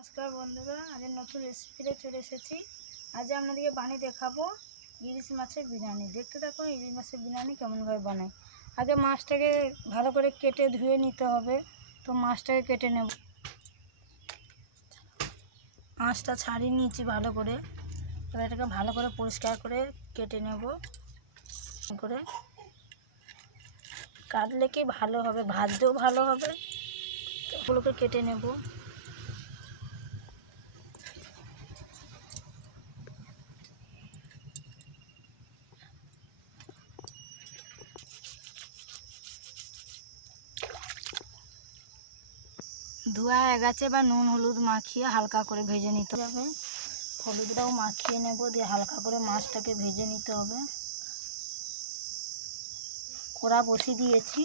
নমস্কার বন্ধুরা, আজ নতুন রেসিপিতে চলে এসেছি। আজ আপনাদেরকে বানিয়ে দেখাবো ইলিশ মাছের বিরিয়ানি। দেখতে থাকুন ইলিশ মাছের বিরিয়ানি কেমনভাবে বানাই। আগে মাছটাকে ভালো করে কেটে ধুয়ে নিতে হবে। তো মাছটাকে কেটে নেব। মাছটা ছাড়িয়ে নিয়েছি ভালো করে। এবার এটাকে ভালো করে পরিষ্কার করে কেটে নেব। করে কাটলে কি ভালো হবে, ভাজতেও ভালো হবে। ওগুলোকে কেটে নেব। ধোয়া হয়ে গেছে, বা নুন হলুদ মাখিয়ে হালকা করে ভেজে নিতে হবে। হলুদটাও মাখিয়ে নেব, দিয়ে হালকা করে মাছটাকে ভেজে নিতে হবে। কড়া বসিয়ে দিয়েছি,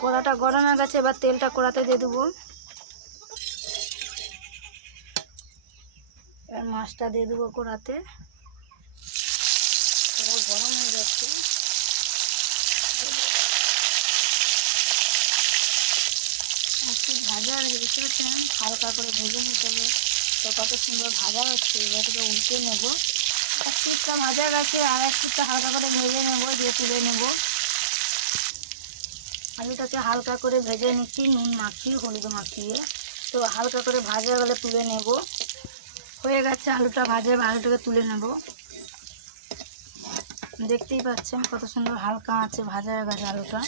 কড়াটা গরম হয়ে গেছে। এবার তেলটা কড়াতে দিয়ে দেবো। এবার মাছটা দিয়ে দেবো কড়াতে। কড়া গরম হয়ে যাচ্ছে। ভাজা বুঝতে পারছেন, হালকা করে ভেজে নিতে হবে। তো কত সুন্দর ভাজা হচ্ছে। এটাকে উল্টে নেব। এক পিঠটা ভাজা গেছে, আর এক পিঠটা হালকা করে ভেজে নেব, দিয়ে তুলে নেব। আলুটাকে হালকা করে ভেজে নিচ্ছি, নুন মাখিয়ে হলুদ মাখিয়ে। তো হালকা করে ভাজা গেলে তুলে নেব। হয়ে গেছে আলুটা ভাজা, আলুটাকে তুলে নেব। দেখতেই পাচ্ছেন কত সুন্দর হালকা আছে, ভাজা হয়ে গেছে আলুটা।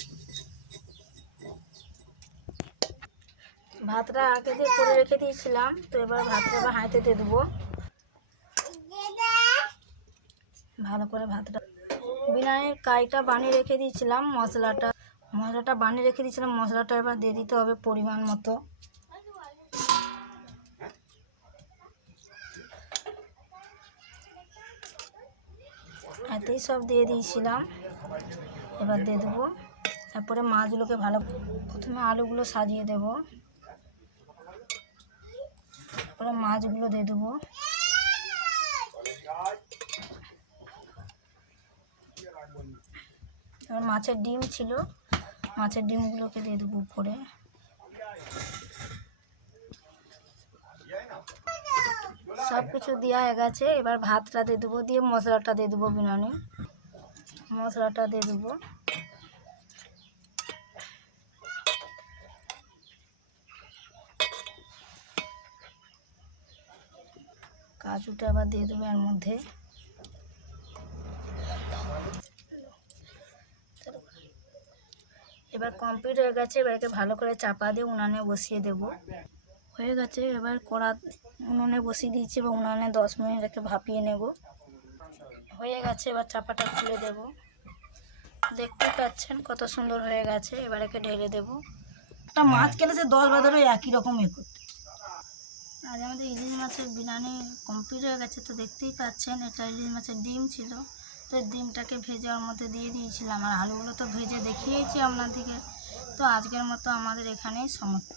ভাতটা আগে দিয়ে করে রেখে দিয়েছিলাম। তো এবার ভাতটা হাঁড়িতে দিয়ে দেবো। ভালো করে ভাতটা বিরিয়ানির কাইটা বানিয়ে রেখে দিয়েছিলাম। মশলাটা বানিয়ে রেখে দিয়েছিলাম। মশলাটা এবার দিয়ে দিতে হবে পরিমাণ মতো। এতেই সব দিয়ে দিয়েছিলাম। এবার দিয়ে দেবো। তারপরে মাছগুলোকে প্রথমে আলুগুলো সাজিয়ে দেবো। তারপরে মাছগুলো দিয়ে দেবো। এবার মাছের ডিম ছিল, মাছের ডিমগুলোকে দিয়ে দেবো উপরে। সব কিছু দেওয়া হয়ে গেছে। এবার ভাতটা দিয়ে দেবো, দিয়ে মশলাটা দিয়ে দেবো। বিরিয়ানি মশলাটা দিয়ে দেবো। কাজুটা আবার দিয়ে দেবো এর মধ্যে। এবার কমপ্লিট হয়ে গেছে। এবারকে ভালো করে চাপা দিয়ে উনানে বসিয়ে দেব। হয়ে গেছে। এবার উনুনে বসিয়ে দিয়েছি এবং উনানে 10 মিনিট রেখে ভাপিয়ে নেব। হয়ে গেছে। এবার চাপাটা খুলে দেব। দেখতে পাচ্ছেন কত সুন্দর হয়ে গেছে। এবার একে ঢেলে দেব। একটা মাছ কেটে সে 10-12 একই রকম করতে। আজ আমাদের ইলিশ মাছের বিরিয়ানি কমপ্লিট হয়ে গেছে। তো দেখতেই পাচ্ছেন এটা ইলিশ মাছের ডিম ছিল। তো ডিমটাকে ভেজে ওর মধ্যে দিয়ে দিয়েছিলাম, আর আলুগুলো তো ভেজে দেখিয়েছি আপনাদেরকে। তো আজকের মতো আমাদের এখানেই সমাপ্ত।